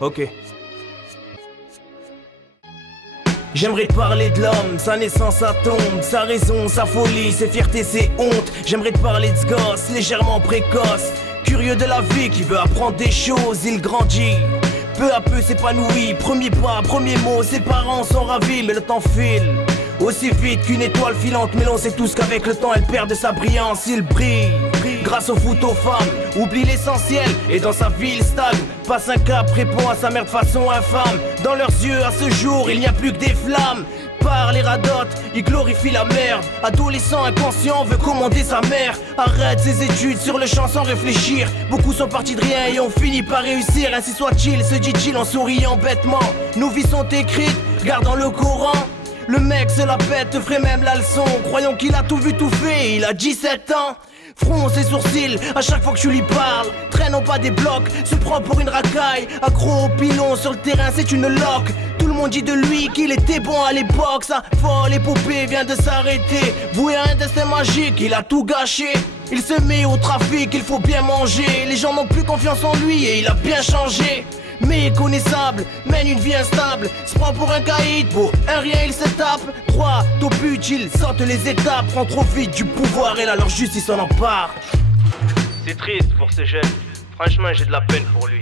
Ok. J'aimerais te parler de l'homme, sa naissance, sa tombe, sa raison, sa folie, ses fiertés, ses hontes. J'aimerais te parler de ce gosse, légèrement précoce, curieux de la vie, qui veut apprendre des choses, il grandit. Peu à peu s'épanouit, premier pas, premier mot, ses parents sont ravis, mais le temps file aussi vite qu'une étoile filante. Mais l'on sait tous qu'avec le temps elle perd de sa brillance, il brille. Grâce au foot, aux femmes, oublie l'essentiel et dans sa vie il stagne. Passe un cap, répond à sa mère de façon infâme. Dans leurs yeux à ce jour il n'y a plus que des flammes. Par les radotes, il glorifie la merde. Adolescent inconscient veut commander sa mère. Arrête ses études sur le champ sans réfléchir. Beaucoup sont partis de rien et ont fini par réussir. Ainsi soit-il, se dit-il en souriant bêtement. Nos vies sont écrites, regardant le Coran. Le mec se la pète, te ferait même la leçon. Croyons qu'il a tout vu, tout fait, il a 17 ans. Fronce ses sourcils à chaque fois que je lui parle. Traîne au pas des blocs, se prend pour une racaille. Accro au pilon, sur le terrain c'est une loque. Tout le monde dit de lui qu'il était bon à l'époque. Sa folle épopée vient de s'arrêter. Voué à un destin magique, il a tout gâché. Il se met au trafic, il faut bien manger. Les gens n'ont plus confiance en lui et il a bien changé. Méconnaissable, mène une vie instable, se prend pour un caïd, pour un rien il se tape. Droit au but, il saute les étapes, prend trop vite du pouvoir et là leur justice en empare. C'est triste pour ces jeunes, franchement j'ai de la peine pour lui.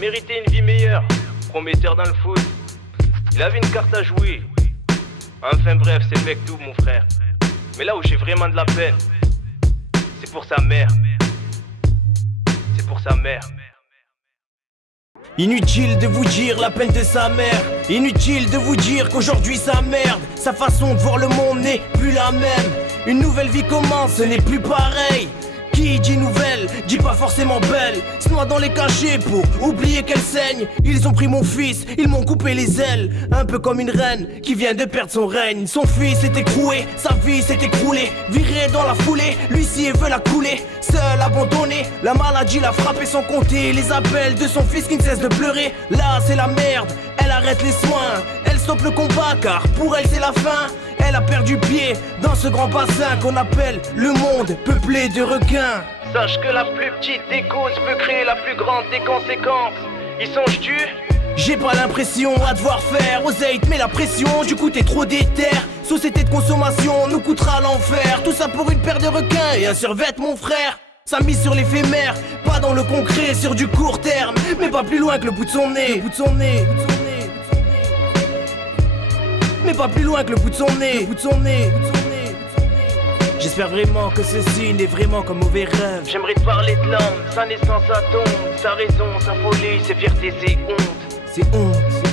Méritait une vie meilleure, prometteur dans le foot, il avait une carte à jouer. Enfin bref, c'est le mec tout mon frère. Mais là où j'ai vraiment de la peine, c'est pour sa mère. C'est pour sa mère. Inutile de vous dire la peine de sa mère. Inutile de vous dire qu'aujourd'hui ça merde. Sa façon de voir le monde n'est plus la même. Une nouvelle vie commence, ce n'est plus pareil. Qui dit nouvelle, dit pas forcément belle. Se noie dans les cachets pour oublier qu'elle saigne. Ils ont pris mon fils, ils m'ont coupé les ailes. Un peu comme une reine qui vient de perdre son règne. Son fils s'est écroué, sa vie s'est écroulée. Viré dans la foulée, l'huissier veut la couler. Seul, abandonné, la maladie l'a frappé sans compter. Les appels de son fils qui ne cesse de pleurer. Là c'est la merde, elle arrête les soins. Elle stoppe le combat car pour elle c'est la fin. Elle a perdu pied dans ce grand bassin qu'on appelle le monde peuplé de requins. Sache que la plus petite des causes peut créer la plus grande des conséquences. Y songes-tu? J'ai pas l'impression à devoir faire aux hate, mais la pression, du coup t'es trop déter. Société de consommation nous coûtera l'enfer. Tout ça pour une paire de requins et un survêt mon frère. Ça mise sur l'éphémère, pas dans le concret, sur du court terme. Mais pas plus loin que le bout de son nez. Le bout de son nez. Mais pas plus loin que le bout de son nez. Le bout de son nez. J'espère vraiment que ceci n'est vraiment qu'un mauvais rêve. J'aimerais te parler de l'homme, sa naissance, sa tombe, sa raison, sa folie, ses fiertés, ses hontes. C'est honte.